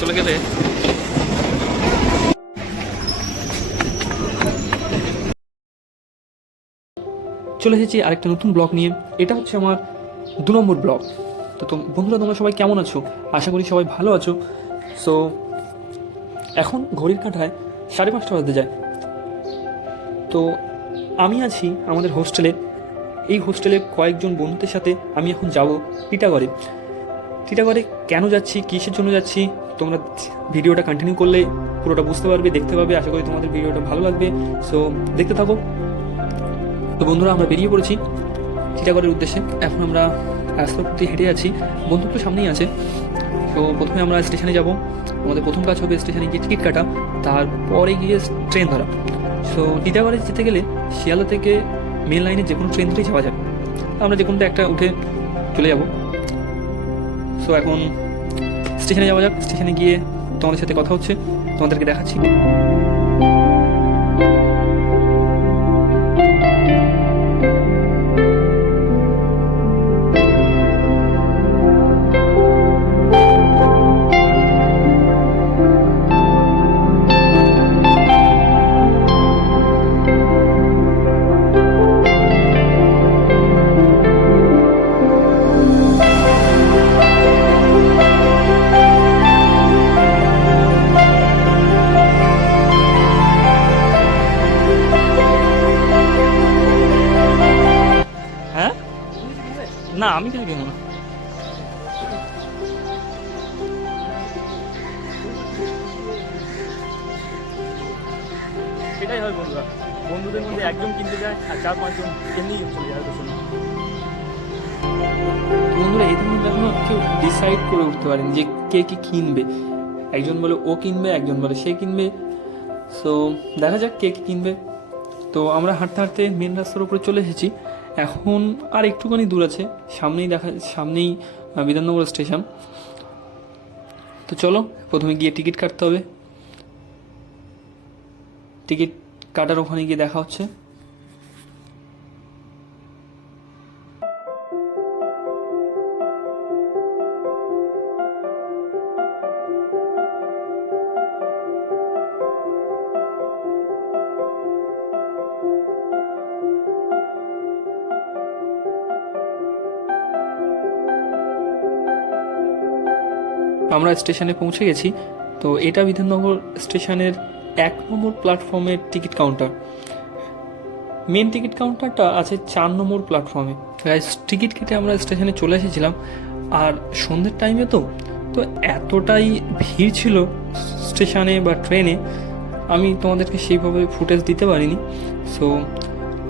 চলে গেলে চলে এসেছি আরেকটা নতুন ব্লগ নিয়ে। এটা হচ্ছে আমার 2 নম্বর ব্লগ। তো বন্ধুরা, তোমরা সবাই কেমন আছো? আশা করি সবাই ভালো আছো। সো এখন ঘড়ির কাঁটায় 5:30 বাজতে যায়। তো আমি আছি আমাদের হোস্টেলে। এই হোস্টেলে কয়েকজন বন্ধুদের সাথে আমি এখন যাব টিটাগড়ে। টিটাগড়ে কেন যাচ্ছি, কিসের জন্য যাচ্ছি, তোমরা ভিডিওটা কন্টিনিউ করলে পুরোটা বুঝতে পারবে, দেখতে পাবে। আশা করি তোমাদের ভিডিওটা ভালো লাগবে। সো দেখতে থাকো। তো বন্ধুরা, আমরা বেরিয়ে পড়েছি টিটাগড়ের উদ্দেশ্যে। এখন আমরা রাস্তার প্রতি হেঁটে আছি, বন্ধু তো সামনেই আছে। তো প্রথমে আমরা স্টেশনে যাব। আমাদের প্রথম কাজ হবে স্টেশনে গিয়ে টিকিট কাটা, তারপরে গিয়ে ট্রেন ধরা। সো টিটাগড়ে যেতে গেলে শিয়ালদা থেকে মেন লাইনে যে কোনো ট্রেন ধরেই যাওয়া যাবে। আমরা যে কোনোটা একটা উঠে চলে যাব। সো এখন স্টেশনে যাওয়া যাক। স্টেশনে গিয়ে তোমাদের সাথে কথা হচ্ছে, তোমাদেরকে দেখাচ্ছি। হ্যাঁ, না আমি কিছু কিনবো না। সেটাই হয় বন্ধুরা, বন্ধুদের মধ্যে একজন কিনতে যায় আর 4-5 জন এমনিই চলে যায় পেছনে। বন্ধুরা, এদের মধ্যে এখনো কেউ ডিসাইড করে উঠতে পারেনি যে কে কি কিনবে। একজন বলে ও কিনবে, একজন বলে সে কিনবে। সো দেখা যাক কে কি কিনবে। তো আমরা হাঁটতে হাঁটতে মেন রাস্তার উপরে চলে এসেছি। এখন আর একটুখানি দূর আছে, সামনেই বিধাননগর স্টেশন। তো চলো, প্রথমে গিয়ে টিকিট কাটতে হবে। টিকিট কাটার ওখানে গিয়ে দেখা হচ্ছে। আমরা স্টেশনে পৌঁছে গেছি। তো এটা বিধাননগর স্টেশনের 1 নম্বর প্ল্যাটফর্মের টিকিট কাউন্টার। মেন টিকিট কাউন্টারটা আছে 4 নম্বর প্ল্যাটফর্মে। টিকিট কেটে আমরা স্টেশনে চলে এসেছিলাম। আর সন্ধ্যের টাইমে তো তো এতটাই ভিড় ছিল স্টেশনে বা ট্রেনে, আমি তোমাদেরকে সেইভাবে ফুটেজ দিতে পারিনি। সো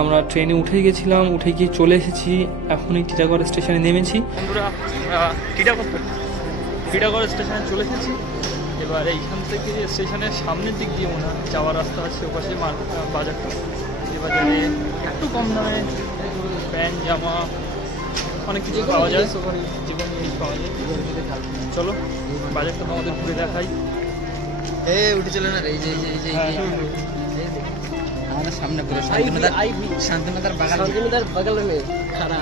আমরা ট্রেনে উঠে গেছিলাম, উঠে গিয়ে চলে এসেছি। এখনই টিটাগড় স্টেশনে নেমেছি। বন্ধুরা, টিটাগড় স্টেশনে চলে এসেছি। এবার এইখান থেকে স্টেশনের সামনের দিক দিয়ে মনে হয় যাওয়ার রাস্তা আছে, ওপাশে বাজারটা। যে বাজারে একটু কম দামে প্যান্ট, জামা, অনেক কিছু পাওয়া যায়, যে কোনো জিনিস পাওয়া যায়। চলো বাজারটা তোমাদের ঘুরে দেখাই। উঠে চলে না রে, আমাদের সামনে পুরো শান্তনাদার বাগাল।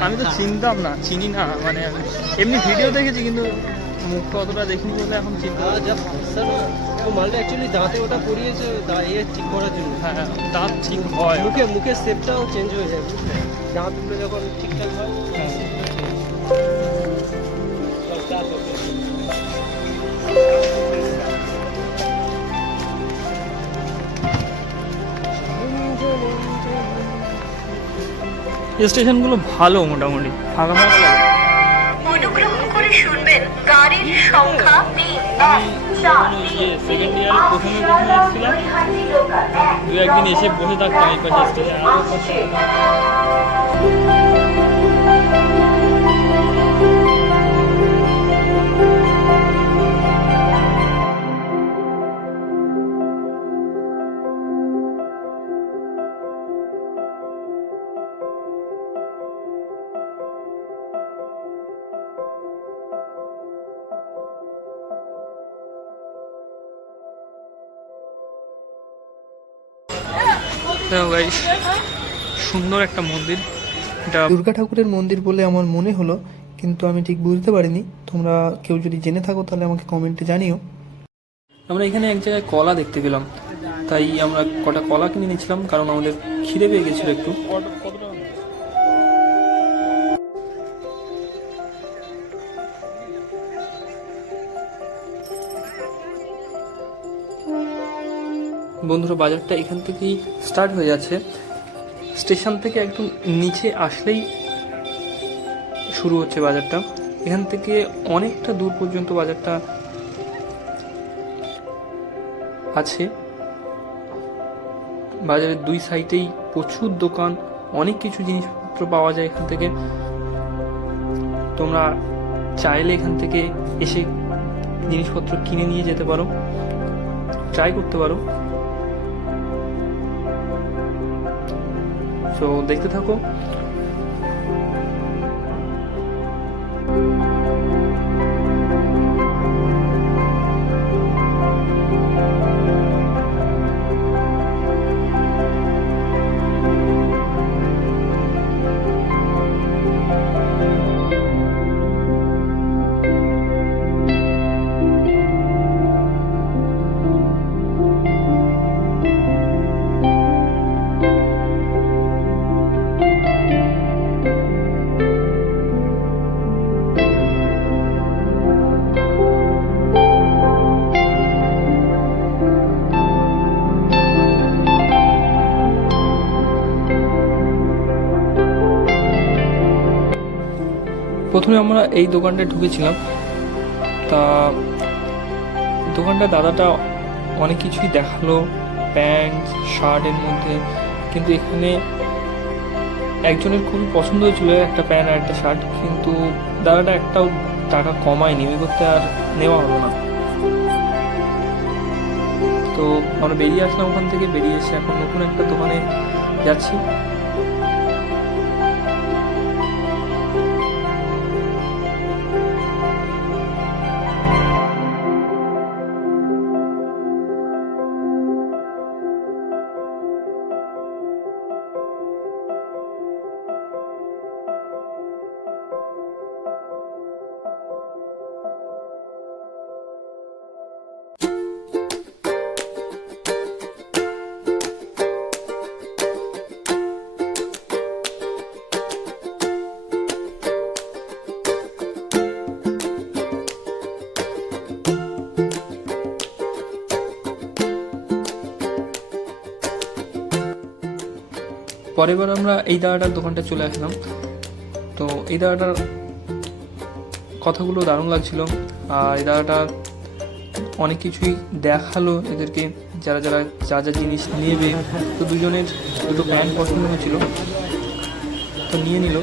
আমি তো চিনতাম না, চিনি না, মানে এমনি ভিডিও দেখেছি কিন্তু মুখটা অতটা দেখিনি বলে এখন চিন্তা। মালটা অ্যাকচুয়ালি দাঁতে ওটা পরিয়েছে ঠিক করার জন্য। হ্যাঁ, দাঁত ঠিক হয়, মুখের শেপটাও চেঞ্জ হয়ে যায়, বুঝলে? দাঁতগুলো যখন ঠিকঠাক হয়। স্টেশনগুলো ভালো, মোটামুটি ফাঁকা ফাঁকা লাগে। অনুগ্রহ করে শুনবেন গাড়ির সংখ্যা 3 সেকেন্ড ইয়ারে প্রথমে এসেছিলাম, 2-1 দিন এসে বসে থাকতাম এই পাশে স্টেশন। So guys, সুন্দর একটা মন্দির। এটা দুর্গা ঠাকুরের মন্দির বলে আমার মনে হলো, কিন্তু আমি ঠিক বুঝতে পারিনি। তোমরা কেউ যদি জেনে থাকো তাহলে আমাকে কমেন্টে জানিও। আমরা এখানে এক জায়গায় কলা দেখতে পেলাম, তাই আমরা কটা কলা কিনে নিয়েছিলাম, কারণ আমাদের খিদে পেয়ে গেছিলো একটু। বন্ধুরা, বাজারটা এখান থেকেই স্টার্ট হয়ে যাচ্ছে। স্টেশন থেকে একটু নিচে আসলেই শুরু হচ্ছে বাজারটা। এখান থেকে অনেকটা দূর পর্যন্ত বাজারটা আছে। বাজারের দুই সাইডেই প্রচুর দোকান, অনেক কিছু জিনিসপত্র পাওয়া যায় এখান থেকে। তোমরা চাইলে এখান থেকে এসে জিনিসপত্র কিনে নিয়ে যেতে পারো, ট্রাই করতে পারো। তো দেখতে থাকো। প্রথমে আমরা এই দোকানটায় ঢুকেছিলাম। তা দোকানটা দাদাটা অনেক কিছুই দেখালো, প্যান্ট শার্টের মধ্যে, কিন্তু এখানে একজনের খুবই পছন্দ হয়েছিল একটা প্যান্ট আর একটা শার্ট, কিন্তু দাদাটা একটাও টাকা কমায়নি, ওই করতে আর নেওয়া হলো না। তো আমরা বেরিয়ে আসলাম ওখান থেকে। বেরিয়ে এসে এখন নতুন একটা দোকানে যাচ্ছি। পরের বার আমরা এই দাদাটার দোকানটা চলে আসলাম। তো এই দাদাটার কথাগুলো দারুণ লাগছিল, আর এই দাদাটা অনেক কিছুই দেখালো এদেরকে, যারা যারা যা যা জিনিস নেবে। তো দুজনের দুটো প্যান্ট পছন্দ হয়েছিল, তো নিয়ে নিল।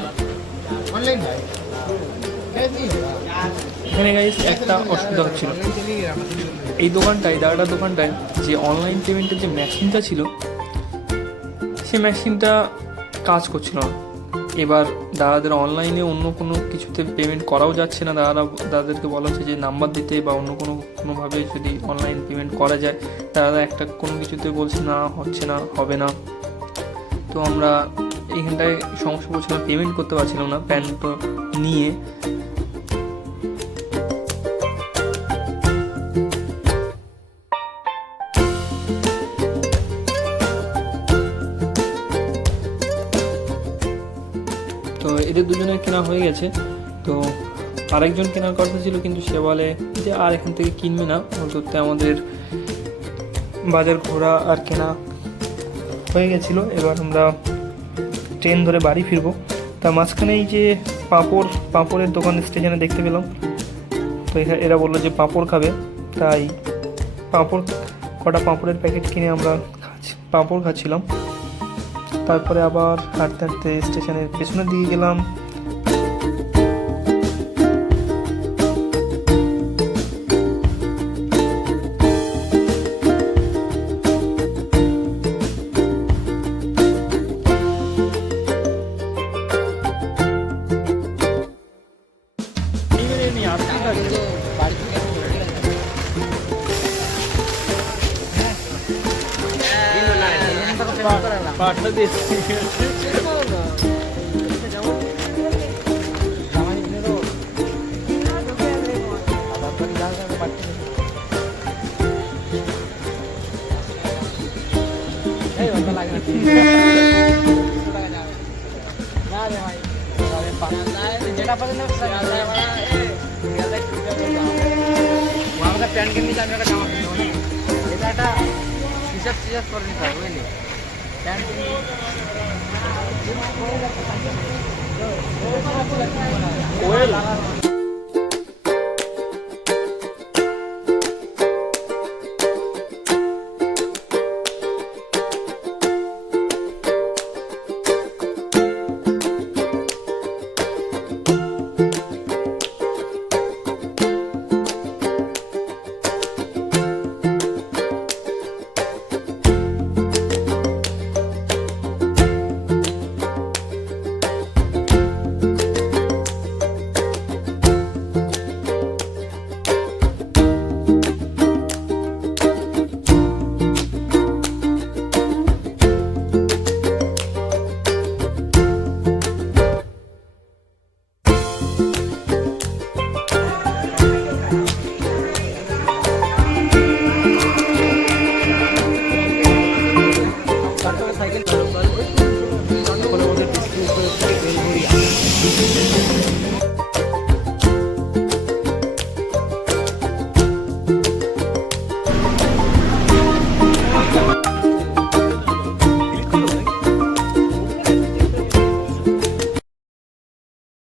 এখানে গাইস একটা অসুবিধা হচ্ছিল এই দোকানটায়, দাদাটার দোকানটায়, যে অনলাইন পেমেন্টের যে মেশিনটা ছিল সেই মেশিনটা কাজ করছিল না। এবার দাদাদের অনলাইনে অন্য কোনো কিছুতে পেমেন্ট করাও যাচ্ছে না। দাদাদেরকে বলা হচ্ছে যে নাম্বার দিতে বা অন্য কোনোভাবে যদি অনলাইন পেমেন্ট করা যায়। দাদা একটা কোনো কিছুতে বলছে না, হচ্ছে না, হবে না। তো আমরা এইখানটায় সমস্যা করছিলাম, পেমেন্ট করতে পারছিলাম না প্যান্টটা নিয়ে। তো এদের দুজনের কেনা হয়ে গেছে। তো আরেকজন কেনার কথা ছিল, কিন্তু সে বলে যে আর এখান থেকে কিনবে না, অন্তত আমাদের বাজার ঘোরা আর কেনা হয়ে গেছিলো। এবার আমরা ট্রেন ধরে বাড়ি ফিরবো। তা মাঝখানেই যে পাঁপড়ের দোকান স্টেশনে দেখতে পেলাম। তো এরা বললো যে পাঁপড় খাবে, তাই কটা পাঁপড়ের প্যাকেট কিনে আমরা পাঁপড় খাচ্ছিলাম। তারপরে আবার হাঁটতে হাঁটতে স্টেশনের পেছনের দিকে গেলাম। পাঠা দিয়েছি যেটা পছন্দ আমাকে প্যান্ট কিনে নিতে আমি একটা জামা কিনবো না এটা একটা টি-শার্ট টি-শার্ট করে নিতে হবে বুঝলি প্যান্ট